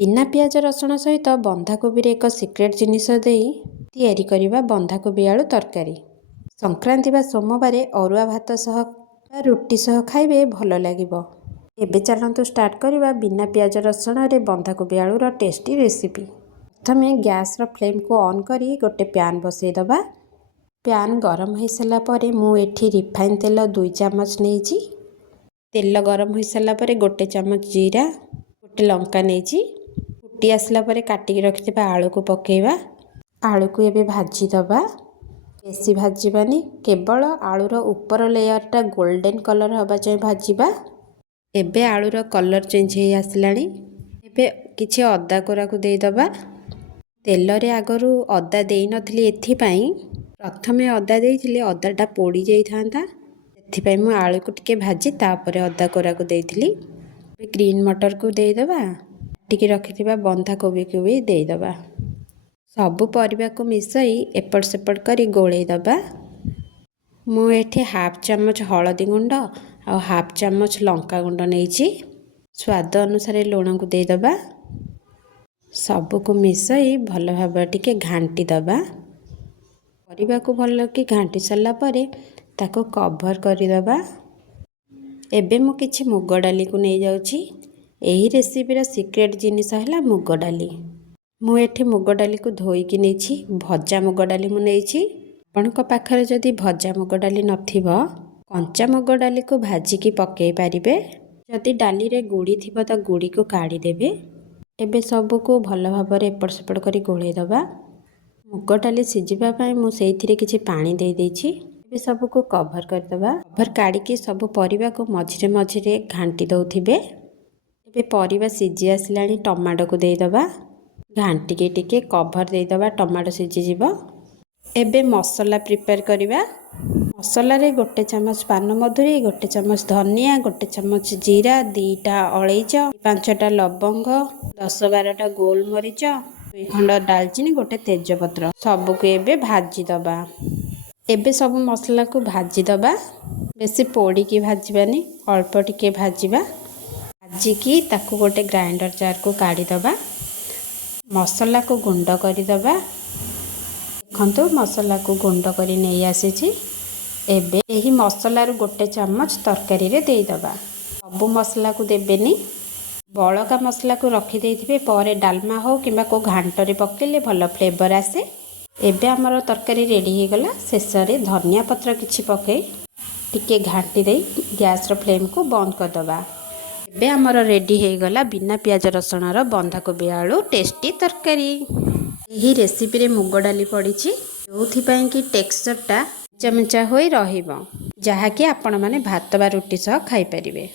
बिना पियाज रसुण सहित बंधाकोबी एक सिक्रेट जिनिस देई तैयारी करिबा बंधाकोबी आलू तरकारी। संक्रांति बा सोमवार अरुआ भात सह रुटी सह खाइबे भल लागिबो। एबे चलंतु स्टार्ट करिबा बिना पियाज रसुण रे बंधाकोबी आलूर टेस्टी रेसिपी। प्रथमे गैस रो फ्लेम को ऑन करी गोटे पैन बसई दबा। पैन गरम हो सारा पर मु एठी रिफाइन तेल 2 चामच नेइची। तेल गरम हो सारा पर गोटे चामच जीरा, गोटे लंका नेइची। फुटी आसला पर काटिकी रखिथिबा आलू को पकेइबा। आलू को एबे भाजी दबा। बेसी भाजीबानी, केवल आलूर ऊपर लेयरटा गोल्डन कलर हवा जाए भाजीबा। एबे आलूर कलर चेंज हो आसलानी। एबे किछि अदा कोरा को देई दबा। तेल रे आगरु अदा देई नथली एथिपाई प्रथमे अदा देइथिले अदाटा पोड़ी जाई थांता। एथिपाई मु आलू को टिके भाजी तापरे अदा कोरा को देइथिली। ग्रीन मटर को देई दबा। टिके रखिथिबा बंधाकोबी को भी देई दबा। सबु परिबा को मिसई एपट सेपट करी गोळेई दबा। मु एठी हाफ चामच हळदी गुंड आ हाफ चामच लंका गुंड नेइची। स्वाद अनुसार लूण को देई दबा। सबु को मिसई भल भाव टिके घांटी दबा। परिबा को भल कि घांटी सरला परे ताको कवर करी दबा। एबे मु किछि मुग डाली को नै जाउची। एही रेसिपी रा सिक्रेट जिनिस हला मुग डाली। मु एठी मुग डाली को धोई कि नेछि। भजा मुग डाली मु नेछि। आपनक पाखरे जदि भजा मुग डाली नथिबो कंचा मुग डाली को भाजी की पकेई पारिबे। जदि डाली रे गुड़ी थिबो त गुड़ी को काढ़ी देबे। एबे सबु को भल भाव रे एपट सेपट करी गोळेई दबा। मुग डाली सिजिबा पई मु सेइथिरे किछि पानी देई देछि। एबे सबु को कवर कर दबा। कवर काढ़ी के सबु परिबा को मझिरे मझिरे घांटी दउथिबे। एबे परिबा सिजी आसलानी टमाटो को देई दबा। घांटी के टिके कवर देई दबा टमाटो सिजी जिवो। एबे मसाला प्रिपेयर करिबा। मसाला रे गोटे चामच पान मधुरी, गोटे चामच धनिया, गोटे चामच जीरा, 2टा अलैच, 5टा लवंग, 10-12टा गोलमरीच, 2 खंड दालचीनी, गोटे तेजपत्र सबु को एबे भाजी दबा। एबे सब मसला को भाजी दबा। बेसी पोड़ी की भाजीबानी, अल्प टिके भाजीबा। भाजी की ताकू गोटे ग्राइंडर जार को काढ़ी दबा। मसला को गुंड करी दबा। देखंतु मसला को गुंड करी नै आसीछि। एबे एही मसला रु गोटे चामच तरकारी रे देई दबा। सब मसला को देबेनी। बळका मसला को रखी देइथिबे परे डालमा हो किबा को घांट रे पकेले भल फ्लेवर आसे। एबे हमर तरकारी रेडी हे गला। शेष रे धनिया पत्र किछि पके टिके घांटी देई गैस रो फ्लेम को बंद कर दबा। एबे हमर रेडी हे गला बिना पियाज रसुण रो बंधाकोबी आलू टेस्टी तरकारी। एही रेसिपी रे मुग डाली पड़िछि जोथि पई कि टेक्सचर टा चमचा होई रहिबो, जहा कि आपण माने भात बा रुटी सह खाई परिबे।